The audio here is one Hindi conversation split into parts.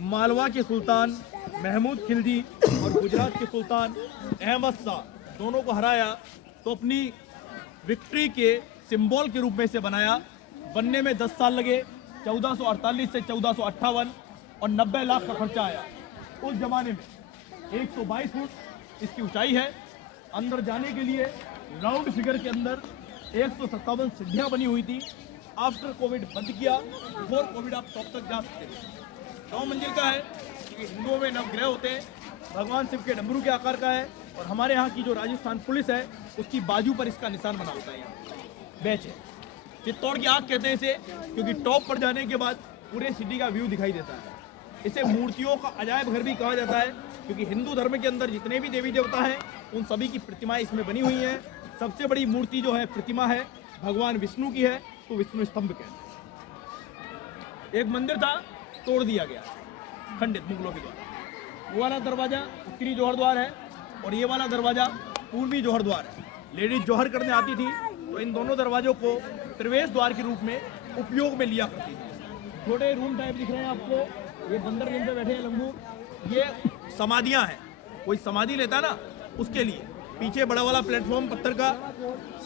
मालवा के सुल्तान महमूद खिलजी और गुजरात के सुल्तान अहमद शाह दोनों को हराया तो अपनी विक्ट्री के सिंबल के रूप में इसे बनाया। बनने में 10 साल लगे, 1448 से 1458 और 90 लाख का खर्चा आया। उस जमाने में 122 फुट इसकी ऊंचाई है। अंदर जाने के लिए राउंड फिगर के अंदर 157 सीढ़ियां बनी हुई थी। आफ्टर कोविड बंद किया, बिफोर कोविड आप टॉप तक जा सकते थे। 9 मंजिल का है क्योंकि हिंदुओं में नवग्रह होते हैं। भगवान शिव के डमरू के आकार का है और हमारे यहाँ की जो राजस्थान पुलिस है उसकी बाजू पर इसका निशान बना होता है। यहाँ बैच है, चित्तौड़ की आग कहते हैं इसे, क्योंकि टॉप पर जाने के बाद पूरे सिटी का व्यू दिखाई देता है। इसे मूर्तियों का अजायब घर भी कहा जाता है क्योंकि हिंदू धर्म के अंदर जितने भी देवी देवता हैं उन सभी की प्रतिमाएं इसमें बनी हुई हैं। सबसे बड़ी मूर्ति जो है प्रतिमा है भगवान विष्णु की है, तो विष्णु स्तंभ कहते हैं। एक मंदिर था, तोड़ दिया गया खंडित मुगलों के द्वारा। वो वाला दरवाजा उत्तरी जौहर द्वार है और ये वाला दरवाजा पूर्वी जौहर द्वार है। लेडीज जौहर करने आती थी तो इन दोनों दरवाजों को प्रवेश द्वार के रूप में उपयोग में लिया करती थी। छोटे रूम टाइप दिख रहे हैं आपको, ये बंदर जिन पे बैठे हैं लंगूर, ये समाधियां हैं। कोई समाधि लेता है ना, उसके लिए। पीछे बड़ा वाला प्लेटफॉर्म पत्थर का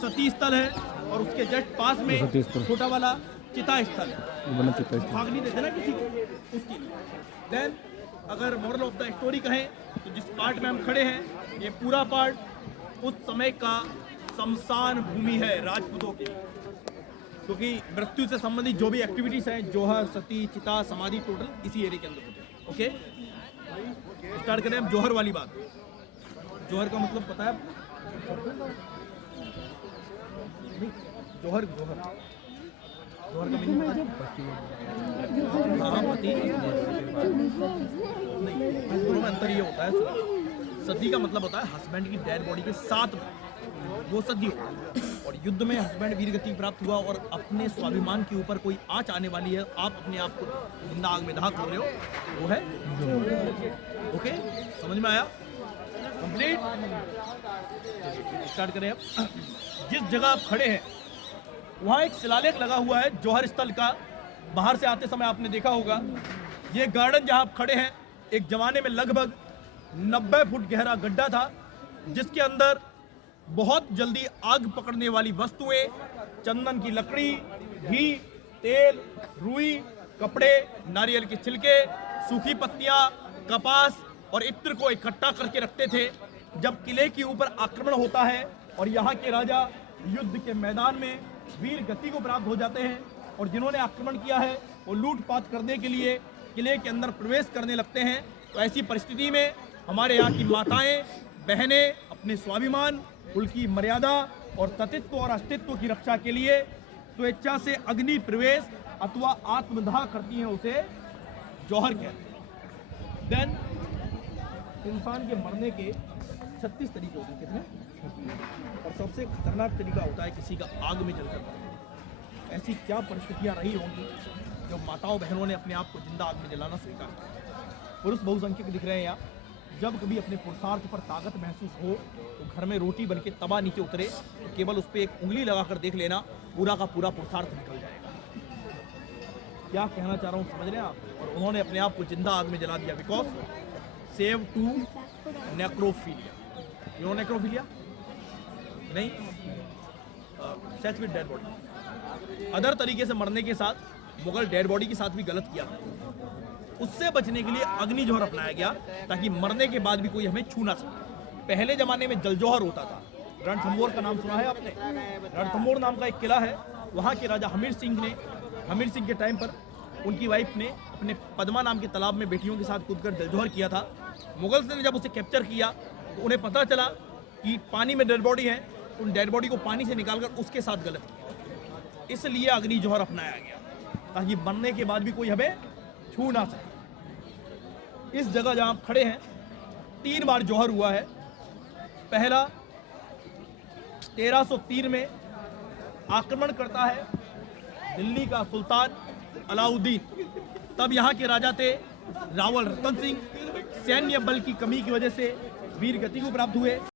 सती स्थल है और उसके जस्ट पास में छोटा वाला चिता स्थल है। भाग नहीं देते ना किसी को, उसके लिए। देन अगर मॉडल ऑफ द स्टोरी कहें तो जिस पार्ट में हम खड़े हैं ये पूरा पार्ट उस समय का शमशान भूमि है राजपूतों की, क्योंकि मृत्यु से संबंधित जो भी एक्टिविटीज हैं, जौहर, सती, चिता, समाधि, टोटल इसी एरिया के अंदर होते हैं। ओके, स्टार्ट करें हम जौहर वाली बात। जौहर का मतलब पता है? जौहर जौहर जौहर का मीनिंग पता है? हाँ, पति नहीं, दोनों में अंतर ये होता है। सती का मतलब होता है हस्बैंड की डेड बॉडी के साथ में, वो सती होता है। और युद्ध में हस्बैंड वीर गति प्राप्त हुआ और अपने स्वाभिमान के ऊपर कोई आंच आने वाली है, आप अपने आप को जिंदा आग में दाह कर रहे हो, वो है। ओके, समझ में आया? कंप्लीट। स्टार्ट करें अब। जिस जगह आप खड़े हैं वहाँ एक शिलालेख लगा हुआ है जौहर स्थल का। बाहर से आते समय आपने देखा होगा ये गार्डन जहाँ आप खड़े हैं, एक जमाने में लगभग 90 फुट गहरा गड्ढा था जिसके अंदर बहुत जल्दी आग पकड़ने वाली वस्तुएं, चंदन की लकड़ी, घी, तेल, रुई, कपड़े, नारियल के छिलके, सूखी पत्तियां, कपास और इत्र को इकट्ठा करके रखते थे। जब किले के ऊपर आक्रमण होता है और यहाँ के राजा युद्ध के मैदान में वीर गति को प्राप्त हो जाते हैं और जिन्होंने आक्रमण किया है वो लूटपाट करने के लिए किले के अंदर प्रवेश करने लगते हैं, तो ऐसी परिस्थिति में हमारे यहाँ की माताएं, बहनें अपने स्वाभिमान, कुल की मर्यादा और सतीत्व और अस्तित्व की रक्षा के लिए स्वेच्छा से अग्नि प्रवेश अथवा आत्मदाह करती हैं, उसे जौहर कहते हैं। देन इंसान के मरने के 36 तरीके होते हैं। कितने? और सबसे खतरनाक तरीका होता है किसी का आग में जलकर मरना। ऐसी क्या परिस्थितियां रही होंगी जो माताओं बहनों ने अपने आप को जिंदा आग में जलाना स्वीकार। पुरुष बहुसंख्यक दिख रहे हैं यहाँ। जब कभी अपने पुरुषार्थ पर ताकत महसूस हो तो घर में रोटी बनके तवा नीचे उतरे तो केवल उस पर एक उंगली लगाकर देख लेना, पूरा का पूरा पुरुषार्थ निकल जाएगा। क्या कहना चाह रहा हूँ, समझ रहे हैं आप? और उन्होंने अपने आप को जिंदा आग में जला दिया because save to necrophilia. You know necrophilia? नहीं, sex with dead body. Other तरीके से मरने के साथ मुगल डेड बॉडी के साथ भी गलत किया। उससे बचने के लिए अग्नि जौहर अपनाया गया ताकि मरने के बाद भी कोई हमें छू ना सके। पहले जमाने में जल जौहर होता था। रणथंबोर का नाम सुना है आपने? रणथंबोर नाम का एक किला है। वहाँ के राजा हमीर सिंह के टाइम पर उनकी वाइफ ने अपने पद्मा नाम के तालाब में बेटियों के साथ कूदकर जल जौहर किया था। मुगल्स ने जब उसे कैप्चर किया तो उन्हें पता चला कि पानी में डेड बॉडी है, उन डेड बॉडी को पानी से निकालकर उसके साथ गलत किया। इसलिए अग्नि जौहर अपनाया गया ताकि मरने के बाद भी कोई हमें छू ना सके। इस जगह जहां आप खड़े हैं 3 बार जौहर हुआ है। पहला 1303 में आक्रमण करता है दिल्ली का सुल्तान अलाउद्दीन। तब यहाँ के राजा थे रावल रतन सिंह। सैन्य बल की कमी की वजह से वीर गति को प्राप्त हुए।